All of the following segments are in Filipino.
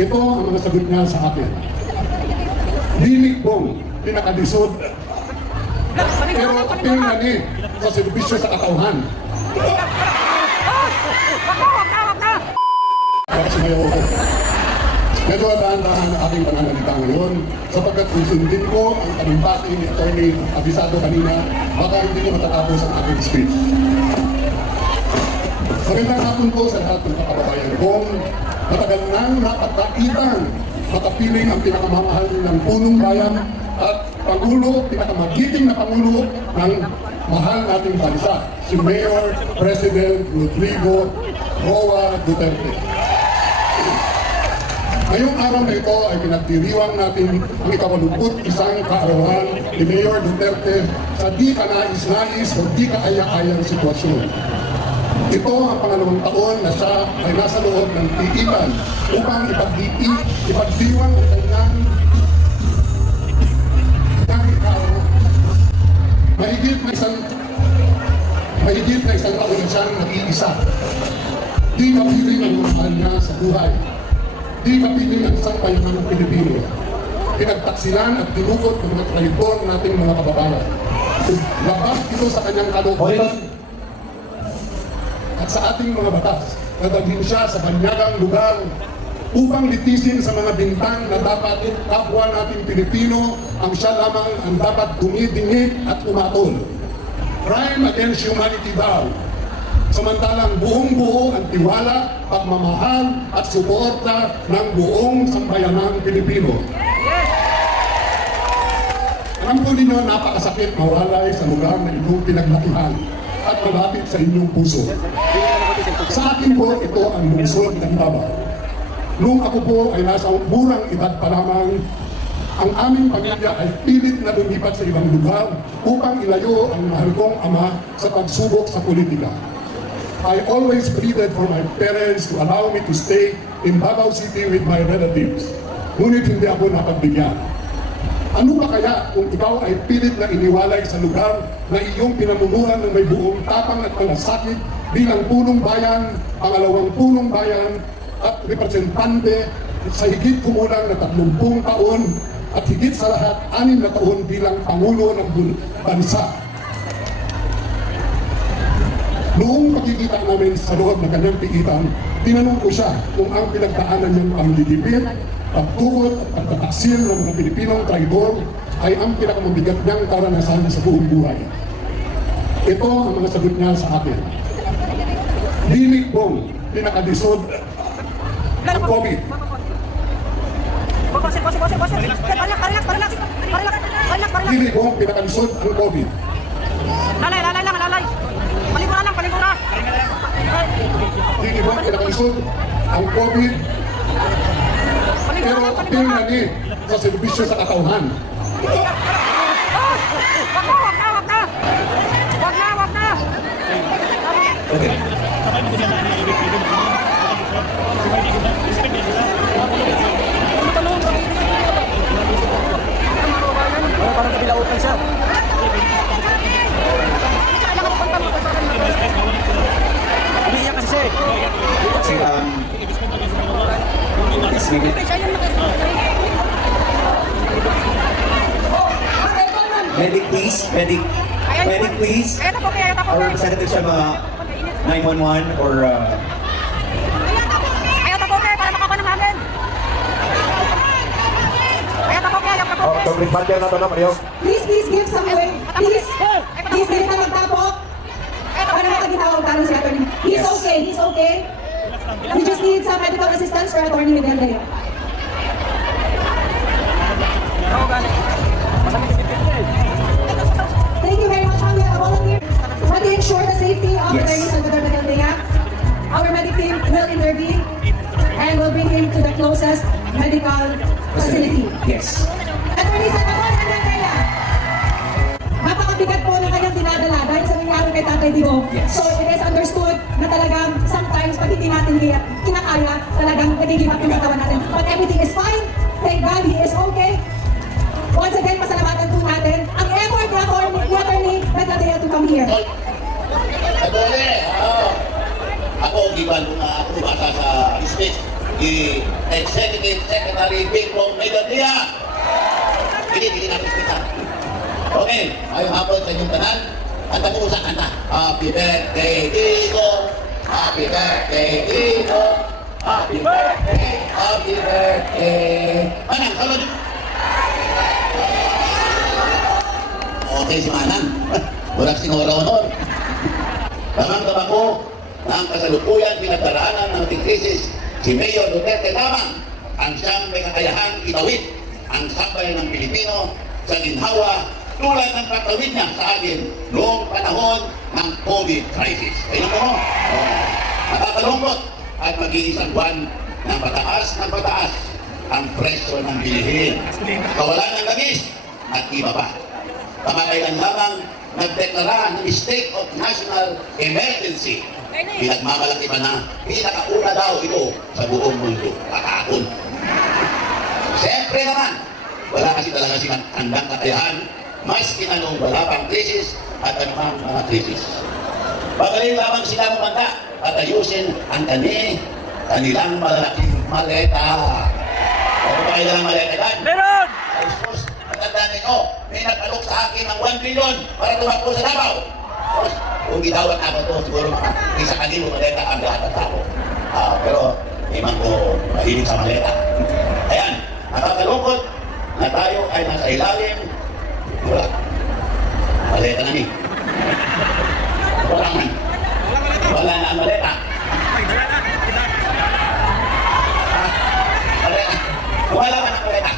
Ito ang mga sagot niya sa akin. Dinig bong pinakadisod. Pero apil na ni sa serbisyo sa katauhan. Sumayaw ako. Medyo dahan-dahan ang aking pananalita ngayon sapagkat kung sundin ko ang talumpati ni Atty. Abisado kanina, baka hindi ko matatapos ang aking speech. Magandang hapon po sa lahat ng kababayan kong matagal nang napagkaitan makapiling ang pinakamamahal ng punong bayan at Pangulo, pinakamagiting na Pangulo ng mahal nating bansa, si Mayor President Rodrigo Roa Duterte. Ngayong araw na ito ay pinagdiriwang natin ang ika-81 kaarawan ni Mayor Duterte sa di kanais-nais o di kaaya-ayang sitwasyon. Ito ang pangalawang taon na siya ay nasa loob ng tiitan upang ipagdiwang ang kanyang kaarawan. Mahigit na isang taon na siyang nag-iisa. Di mapiling ang mahal niya sa buhay. Di mapiling ang isang payaman ng Pilipino. Pinagtaksilan at dinukot ng mga traidor nating mga kababayan. Labas ito sa kanyang kalooban at sa ating mga batas. Nadalhin siya sa banyagang lugar upang litisin sa mga bintang na dapat kapwa nating Pilipino ang siya lamang ang dapat dumidingig at umatol. Crime against humanity daw. Samantalang buong-buo ang tiwala, pagmamahal at suporta ng buong sambayanang Pilipino. Alam ko ninyo, napakasakit mawalay sa lugar na inyong pinaglakihan at malapit sa inyong puso. Sa akin po, ito ang lungsod ng Davao. Nung ako po ay nasa murang edad pa lamang, ang aming pamilya ay pilit na lumipat sa ibang lugar upang ilayo ang mahal kong ama sa pagsubok sa politika. I always pleaded for my parents to allow me to stay in Davao City with my relatives. Ngunit hindi ako napagbigyan. Ano ba kaya kung ikaw ay pilit na iniwalay sa lugar na iyong pinamumuhan ng may buong tapang at malasakit bilang punong bayan, pangalawang punong bayan at representante sa higit kumulang na 30 taon at higit sa lahat 6 na taon bilang Pangulo ng bansa. Noong pagkikita namin sa loob ng kanyang piitan, tinanong ko siya kung ang pinagdaanan niyang panggigipit, pagtukot at pagtataksil ng mga Pilipinong traidor ay ang pinakamabigat niyang karanasan sa buong buhay. Ito ang mga sagot niya sa akin. Dinig bong pinakadisod ang COVID. Dinig bong pinakadisod ang COVID. Lalay. Paligura. Hindi ba pinakalisod ang COVID? Pero apil na ni sa serbisyo sa katauhan. Wag na. Okay. Parang kabilautan siya. Umiiyak kasi siya eh. Medic please, medic please. Our representative sa mga 911 or Ayaw tapo kaya para makakuha ng hangin. Ayaw tapo kaya. Please give some way. Please give na magtapok. Para makagitawang tanong si Atty. He's okay. We just need some medical assistance for Atty. Miguel Leo. Thank you very much, ma'am. We have a volunteer. But to ensure the safety of Atty. Salvador Miguel Leo, our medic team will intervene and will bring him to the closest medical facility. yes. Atty. Salvador Miguel Leo, napakabigat po ng kanyang dinadala dahil sa nangyari kay Tatay Digo. Yes. So it is understood na talagang sometimes pag hindi natin kinakaya, talagang nagiging up yung katawan natin. But everything is fine. Thank God he is okay. Once again, pasalamatan po natin ang effort ni Atty. Miguel to come here. Ako, giban ko na ako basa sa space. the Executive Secretary Big Bong Mediodía. Hindi natin kita. Okay, ngayong hapon sa inyong tanan, at nag-uusap kanta. Happy birthday, Digo! Happy birthday, Digo! Happy birthday! Happy birthday! Manang, salo din. Okay, si Manang. Walang sinura nun. Kamang-kamang ko ng kasalukuyan pinagdaraanan ng ating krisis, si Mayor Duterte lamang ang siyang may kakayahang itawid ang sambayan ng Pilipino sa ginhawa tulad ng patawid niya sa atin noong panahon ng COVID crisis. Ayun mo, nakakalungkot at mag-iisang buwan ng pataas ang presyo ng bilihin. Kawalan ng langis at iba pa. Kamakailan lamang nagdeklara ng state of national emergency. Pinagmamalaki pa na pinakauna daw ito sa buong mundo. Kakakon. Siyempre naman, wala kasi talaga silang handang kakayahan maski na nung wala pang krisis at anumang mga krisis. Pagaling lamang sila kumanda at ayusin ang kanilang malalaking maleta. Ano ba kailangan maleta yan? Meron! Ayos po, matandaan ninyo, may nag-alok sa akin ng 1 billion para tumakbo sa Davao. Tapos, kung gitawat ako ito, siguro mga isa kanino maleta ang lahat ng tao. Pero, iman ko mahilig sa maleta. Ayan, nakakalungkot na tayo ay nasa ilalim. Wala. Maleta na ni. Wala man. Wala na ang maleta. Maleta. Wala man ang maleta.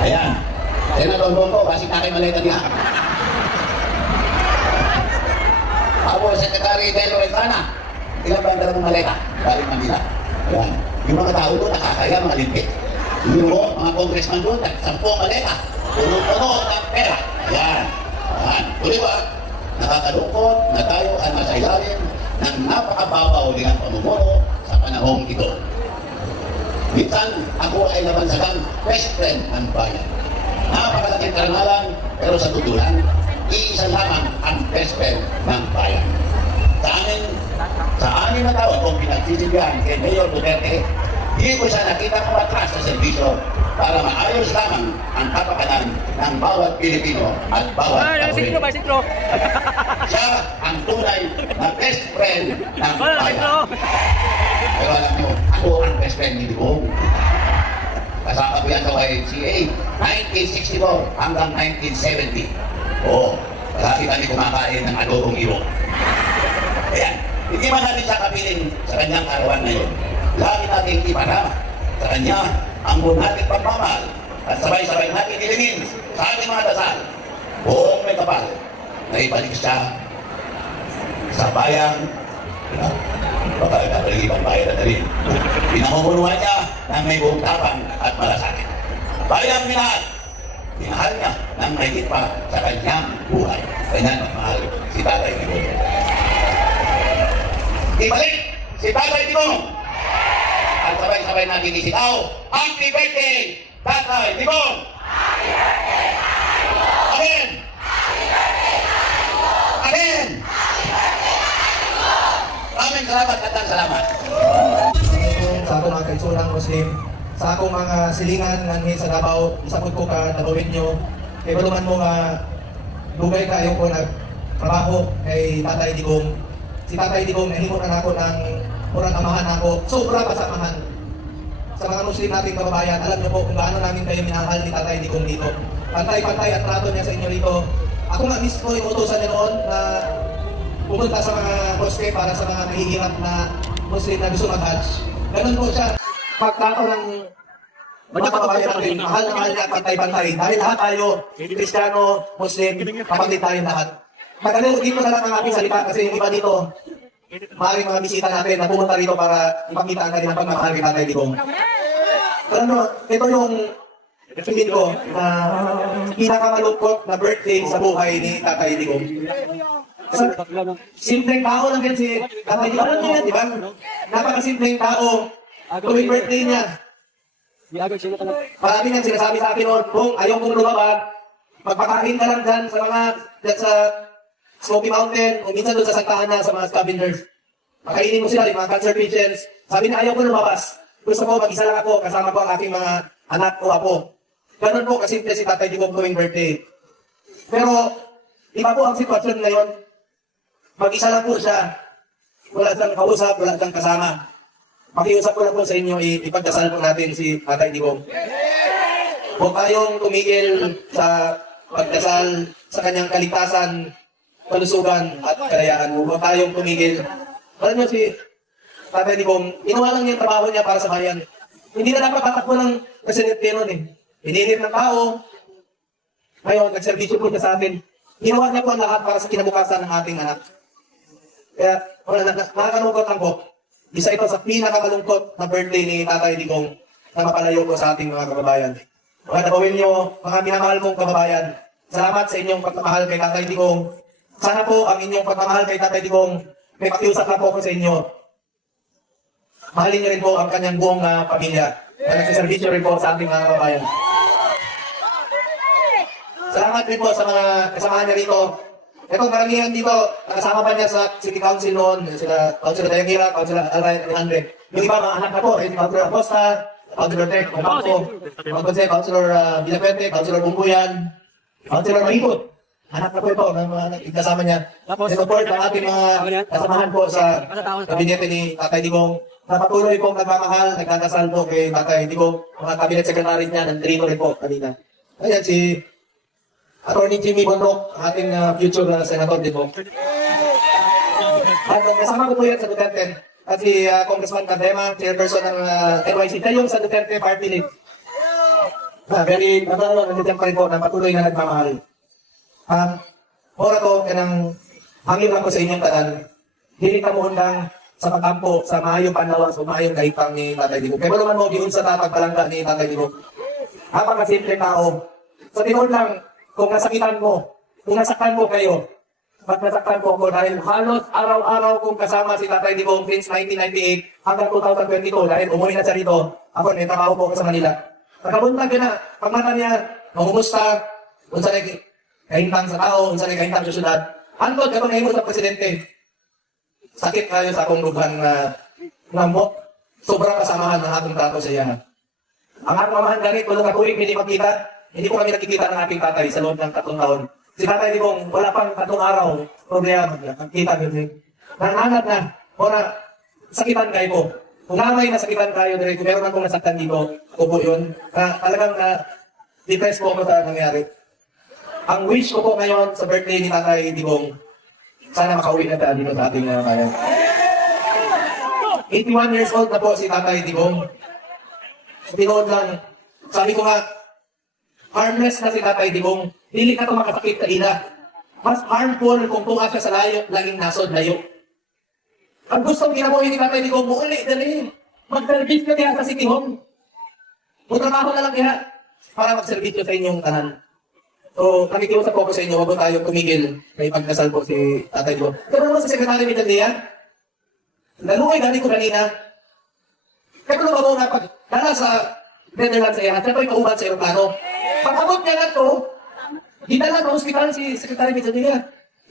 Ayan. Senador Bongo, basig na kayo maleta niya. Ako, Secretary Delo Renzana, ilang ba ang dalang maleta? Galing Manila. Ayan. Yung mga tao doon, nakakaya, mga limpit. Yung mga congressman doon, 10 maleta. Puno-puno ng pera. Ayan. Ayan. Uli ba? Nakakalungkot na tayo ay nasa ilalim ng napakababaw ng pamumuno sa panahong ito. Minsan, ako ay nabansagang best friend ng bayan. Napakalaking karangalan, pero sa tutulan, iisa lamang ang best friend ng bayan. Sa anim na taon kung pinagsisilbihan kay Mayor Duterte, hindi ko siya nakita kumatras sa serbisyo para maayos lamang ang kapakanan ng bawat Pilipino at bawat Katoliko. Siya ang tunay na best friend ng bayan. Pero alam niyo, ako ang best friend ni Digong. Kasama ko yan sa YMCA, 1964 hanggang 1970. Oo, lagi kami kumakain ng adobong iro. Ayan, hindi man natin siya kapiling sa kanyang arawan na yun. Lagi natin iparama sa kanya ang buong nating pagmamahal at sabay-sabay natin ilingin sa ating mga dasal. Buong may kapal na ibalik siya sa bayang baka nagkakalipan bayan na rin. Pinamumunuan niya ng may buong tapang at malasakit. Bayang minahal. Minahal niya ng may pa sa kanyang buhay. Kanya mahal si Tatay Digong. Ibalik si Tatay Digong. At sabay-sabay natin isitaw, Happy Birthday, Tatay Digong! Happy Birthday, Tatay Digong! Amen! Happy Birthday, Tatay Digong! Amen! Maraming salamat at salamat. Sa akong mga kaitsurang Muslim, sa akong mga silingan ng sa Davao, isapod ko ka nagawin nyo. Kaya baluman mo nga, lugay kayo ko nagtrabaho kay Tatay Digong. Si Tatay Digong, nahimot na ako ng murang amahan ako. Sobra pa sa amahan. Sa mga Muslim nating kababayan, alam niyo po kung gaano namin kayo minahal ni Tatay Digong dito. Pantay-pantay at trato niya sa inyo rito. Ako nga mismo yung utusan niya noon na pumunta sa mga mosque para sa mga nahihirap na Muslim na gusto mag-Hajj. Ganun po siya. Pagkakaw ng mga kababayan natin, mahal na mahal niya at pantay-pantay. Dahil lahat tayo, Kristiyano, Muslim, kapatid tayo lahat. Magaling dito na lang ang aking salita kasi yung iba dito, maaaring mga bisita natin na pumunta rito para ipakita ang kanilang pagmamahal kay Tatay Digong. Pero ano, ito yung sabihin ko na pinakamalungkot na birthday sa buhay ni Tatay Digong. Simpleng tao lang din si Tatay Digong. Alam niyo yan, di ba? Napakasimpleng tao. Tuwing birthday niya. Marami nang sinasabi sa akin noon, kung ayaw kong lumabag, magpakain ka lang dyan sa mga, dyan sa Smoky Mountain, o minsan doon sa Santa Ana sa mga scavengers. Makainin mo sila, yung mga cancer patients. Sabi na ayaw ko lumabas. Gusto ko, mag-isa lang ako, kasama ko ang aking mga anak o apo. Ganun po kasimple si Tatay Digong tuwing birthday. Pero, iba po ang sitwasyon ngayon. Mag-isa lang po siya. Wala siyang kausap, wala siyang kasama. Makiusap ko lang po sa inyo, ipagdasal po natin si Tatay Digong. Huwag tayong tumigil sa pagdasal sa kanyang kaligtasan, kalusugan at kalayaan. Huwag tayong tumigil. Alam niyo si Tatay Digong, ginawa lang niya yung trabaho niya para sa bayan. Hindi na dapat tatakbo ng presidente nun eh. Ininit ng tao. Ngayon, nagservisyo po siya sa atin. Ginawa niya po ang lahat para sa kinabukasan ng ating anak. Kaya, nakakalungkot lang po. Isa ito sa pinakamalungkot na birthday ni Tatay Digong na mapalayo po sa ating mga kababayan. Mga nabawin niyo, mga minamahal kong kababayan, salamat sa inyong pagmamahal kay Tatay Digong. Sana po ang inyong pagmamahal kay Tatay Digong, may pakiusap na po ako sa inyo. Mahalin niyo rin po ang kanyang buong pamilya na nagsiservisyo rin po sa ating mga kababayan. Salamat rin po sa mga kasamahan niya rito. Ito, maramihan dito, nakasama pa niya sa City Council noon, sila Councilor Dayangira, Councilor Alejandre. Yung iba, mga anak na po, Councilor Acosta, Councilor Tech, Councilor Villapuente, Councilor Bumbuyan, Councilor Mahipot. Anak na po ito, ng mga kasama niya. Support ang ating mga kasamahan po sa kabinete ni Tatay Digong. Na patuloy pong nagmamahal, nagdadasal po kay Tatay Digong. Mga cabinet secretaries niya, nandrino rin po kanina. Ayan si Attorney Jimmy Bonroc, ating future senator din po. At kasama ko po yan sa Duterte. At si Congressman Candema, chairperson ng NYC. Siya yung sa Duterte Party List. Very, nandiyan pa rin po na patuloy na nagmamahal. Ora to, kanang hangin lang ko sa inyong tanan. Hindi ka mo undang sa pagkampo, sa maayong panlawas o maayong kahitang ni Tatay Digong. Kaya naman mo, diun sa tatagpalangga ni Tatay Digong. Habang kasimple tao, sa tinod lang, kung nasakitan mo, kung nasaktan mo kayo, ba't nasaktan po ako dahil halos araw-araw kong kasama si Tatay Digong since 1998 hanggang 2022 dahil umuwi na siya rito. Ako, may trabaho po ako sa Manila. Nakabuntag yun na, pagmata niya, mahumusta, kung saan kahintang sa tao, kung saan kahintang sa syudad. Antod, kapag ngayon sa presidente, sakit kayo sa akong lughang na sobrang kasamahan ng ating tato sa iya. Ang aking mamahan ganit, walang katuwig, hindi magkita, hindi po kami nakikita ng ating tatay sa loob ng 3 taon. Si Tatay Digong, wala pang 3 araw, problema, magkita din. Nangangat na, wala, sakitan kayo po. Kung namay nasakitan kayo, kung meron akong nasaktan dito, ako po yun, talagang depressed po ako sa nangyari. Ang wish ko po ngayon sa birthday ni Tatay Digong, sana makauwi na tayo dito sa ating bayan. 81 years old na po si Tatay Digong. Tinood lang, sabi ko nga, harmless na si Tatay Digong. Dili ka ito makasakit sa ina. Mas harmful kung tunga siya sa layo, laging nasod, layo. Ang gustong ginabuhin ni Tatay Digong, muuli, dali. Mag-service ka kaya sa City Hall. Magtrabaho na lang kaya para mag-service sa inyong tanan. So, nakikiusap po ako sa inyo, wag mo tayong tumigil na ipagdasal po si Tatay Digong. Pero naman sa Secretary Midaldia, naluoy gani ko kanina. Kaya kung ba mo na pag dala sa Netherlands sa iyan, siya po yung kauban sa aeroplano. Pag-abot niya na ito, dinala sa hospital si Secretary Midaldia.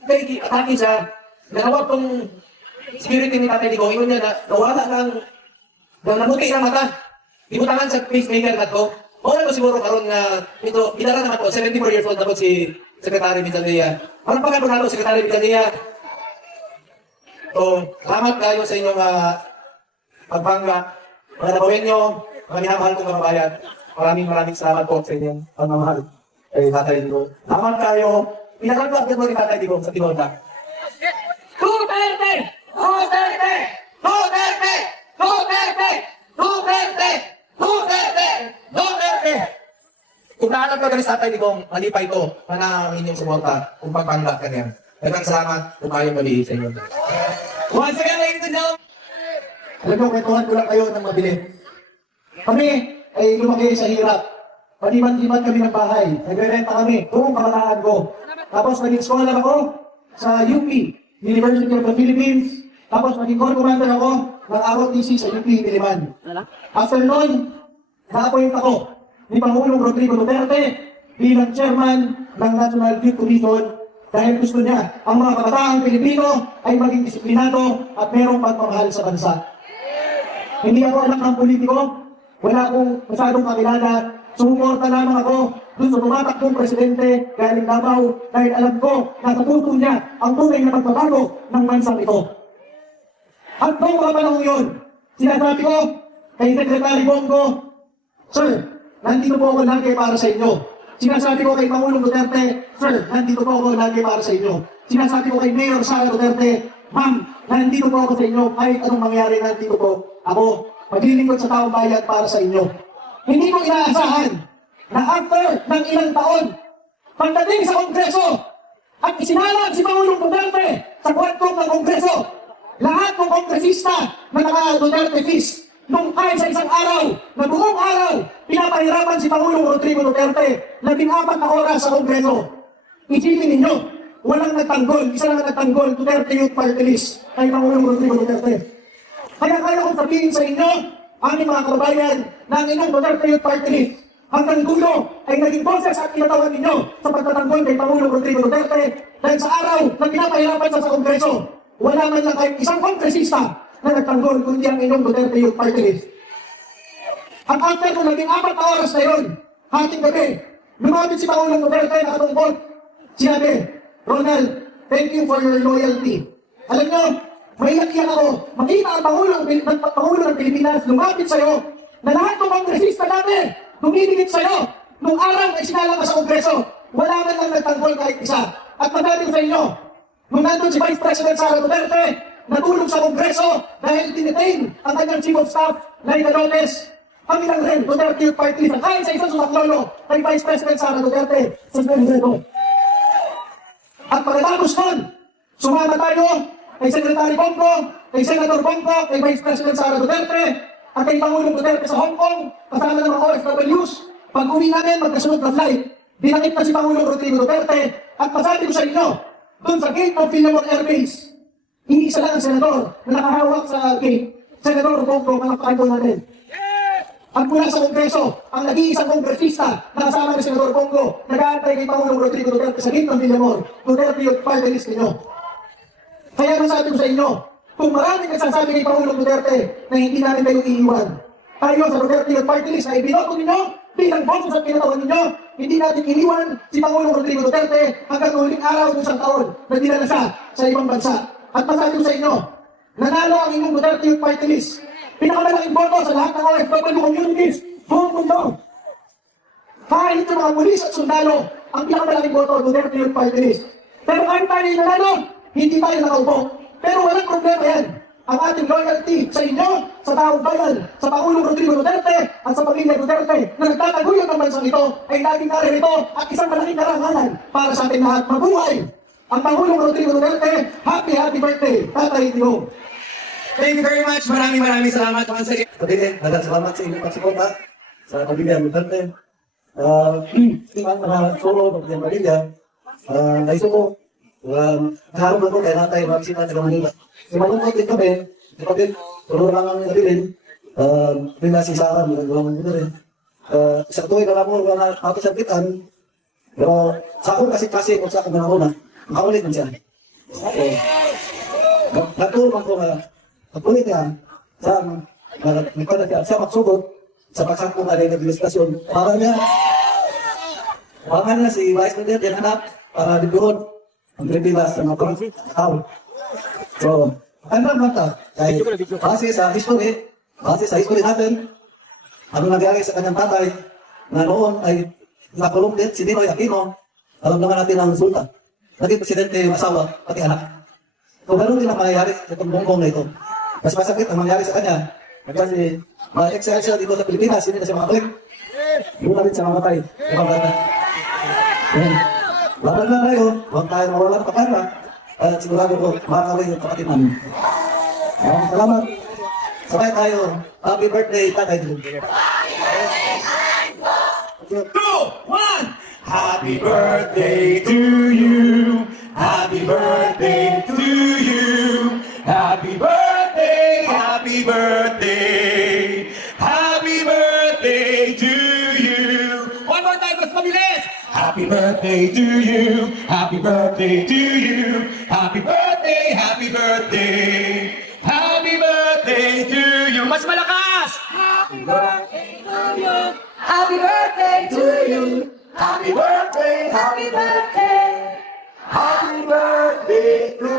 Kaya atake siya, nagawag tong security ni Tatay Digong, yun niya na nawala ng namuti ng mata. Ibutangan sa pacemaker na ito. Wala ko siguro karon nga ito, pinara naman po, 74 years old na po si Secretary Midaldia. Parang pagkapunalo, Secretary Midaldia. So, salamat kayo sa inyong pagbangga. Mga nabawin nyo, mga minamahal kong kababayan. Maraming salamat po sa inyong pagmamahal kay Tatay Digong. Salamat kayo. Pinakagwag mo ni Tatay Digong sa Tinoda. Duterte! Duterte! Duterte! Duterte! Duterte! Duterte! Duterte! Kung naalam ka galing sa Tatay Digong, mali pa ito, ang inyong suporta kung pagbangga ka niya. Dagang salamat kung kayong maliit sa inyo. Once again, ladies and gentlemen, alam mo, kwentuhan ko lang kayo ng mabili. Kami ay lumaki sa hirap. Paliman-liman kami ng bahay. Nagre-renta kami. Buong kabataan ko. Tapos naging scholar ako sa UP, University of the Philippines. Tapos naging core commander ako ng ROTC sa UP Diliman. After noon, na-appoint ako ni Pangulong Rodrigo Duterte bilang chairman ng National Youth Commission dahil gusto niya ang mga kabataang Pilipino ay maging disiplinado at merong pagmamahal sa bansa. Hindi ako anak ng politiko, wala akong masyadong kakilala, sumuporta lamang ako dun sa tumatakbong presidente galing Davao dahil alam ko na sa puso niya ang tunay na pagbabago ng bansang ito. At noong mga panahon yun, sinasabi ko kay Secretary Bongo, Sir, nandito po ako lagi para sa inyo. Sinasabi ko kay Pangulong Duterte, Sir, nandito po ako lagi para sa inyo. Sinasabi ko kay Mayor Sara Duterte, Ma'am, nandito po ako sa inyo. Kahit anong mangyari, nandito po ako. Maglilingkod sa taong bayan para sa inyo. Hindi ko inaasahan na after ng ilang taon, pagdating sa Kongreso, at isinalag si Pangulong Duterte sa kwartong ng Kongreso, lahat ng kongresista na naka-Duterte fees, nung kahit sa isang araw, na buong araw, pinapahirapan si Pangulong Rodrigo Duterte na 14 na oras sa Kongreso. Isipin ninyo, walang nagtanggol, isa lang nagtanggol, Duterte Youth Party List, kay Pangulong Rodrigo Duterte. Kaya kong sabihin sa inyo, aming mga kababayan, na ang inyong Duterte Youth Party List, hanggang dulo ay naging boses at tinatawan ninyo sa pagtatanggol kay Pangulong Rodrigo Duterte dahil sa araw na pinapahirapan sa Kongreso, wala man lang kahit isang kongresista na nagtanggol kundi ang inyong Duterte Youth Party List. At after kung naging 4 na oras na yun, hating gabi, lumapit si Pangulong Duterte na katungkol. Sinabi, Ronald, thank you for your loyalty. Alam nyo, maiyak-iyak ako, makita ang Pangulo ng Pilipinas lumapit sa'yo na lahat ng kongresista natin dumidikit sa'yo nung araw na isinalang ka sa Kongreso. Wala man lang nagtanggol kahit isa. At masabi ko sa inyo, nung nandun si Vice President Sara Duterte, natulog sa Kongreso dahil dinitain ang kanyang Chief of Staff, Laika Lopez. Kami lang rin, Duterte Youth Party List, kahit sa isang sumaklolo kay Vice President Sara Duterte sa Senado. At pagkatapos nun, sumama tayo kay Secretary Bongo, kay Senator Bongo, kay Vice President Sara Duterte, at kay Pangulong Duterte sa Hong Kong, kasama ng mga OFWs. Pag-uwi namin, magkasunod na flight, dinakip na si Pangulong Rodrigo Duterte, at masabi ko sa inyo, doon sa gate of Philomon Air Base, hindi isa lang ang senador na nakahawak sa gate. Senador Bongo, mga po natin. At mula sa Kongreso, ang nag-iisang kongresista na kasama ni Senador Bongo, nag-aantay kay Pangulong Rodrigo Duterte sa gate ng Philomon, Duterte Youth Party List ninyo. Kaya masabi ko sa inyo, kung maraming nagsasabi kay Pangulong Duterte na hindi namin kayo iiwan, tayo sa Duterte Youth Party List ay binoto ninyo bilang boses at pinatawan ninyo, hindi natin iniwan si Pangulong Rodrigo Duterte hanggang huling araw ng isang taon na dinala siya sa ibang bansa. At masabi ko sa inyo, nanalo ang inyong Duterte Youth Party List. Pinakamalaking boto sa lahat ng OFW communities, buong mundo. Kahit ito mga pulis at sundalo, ang pinakamalaking boto, Duterte Youth Party List. Pero kahit tayo nanalo, hindi tayo nakaupo. Pero walang problema yan. Ang ating loyalty sa inyo, sa taong bayan, sa Pangulong Rodrigo Duterte at sa pamilya Duterte na nagtataguyod ng bansang ito ay laging naririto at isang malaking karangalan para sa ating lahat. Mabuhay ang Pangulong Rodrigo Duterte. Happy birthday, Tatay Digong. Thank you very much. Maraming salamat once again. Kapatid, dagang salamat sa inyong pagsuporta sa pamilya Duterte. Ang mga solo ng pamilya, naiso ko, naharap ako kaya natay magsita sa Manila. Si Manila din kami, kapatid, tulungan lang ang nabilin, pina si Sarah, magagawa mo rin. Sa tuwi ka lang mo, napasabitan, pero sa akin kasi kung sa akin na makaulit man siya. Natulungan ko nga, pagpulit niya, siya magsugod sa pagsangkong na rin ng administrasyon. Para niya si Vice President, yan anak, para diburon ang Pilipinas sa mga tao. So, ano naman ito? Base sa history natin, ano nangyari sa kanyang tatay, na noon ay nakulong din si Ninoy Aquino, alam naman natin ang resulta. Naging presidente yung asawa, pati anak. So, ganoon din ang mangyayari sa itong bongbong na ito. Mas masakit ang mangyari sa kanya. Kasi ma-excel siya dito sa Pilipinas, hindi na siya makabalik. Doon na rin siya mamatay. Ibang bata. Laban na tayo, huwag tayo mawala ng kapara. At sigurado ko, makakawin yung kapatid namin. Salamat. Sabay tayo. Happy birthday, Tatay Digong. 2, 1. Happy birthday to you. Happy birthday to you. Happy birthday, happy birthday. Happy birthday to you. One more time, mas mabilis. Happy birthday to you. Happy birthday to you. Happy birthday, happy birthday. Happy birthday to you. Mas malakas! Happy birthday to you. Happy birthday to you. Happy birthday, happy birthday. Happy birthday to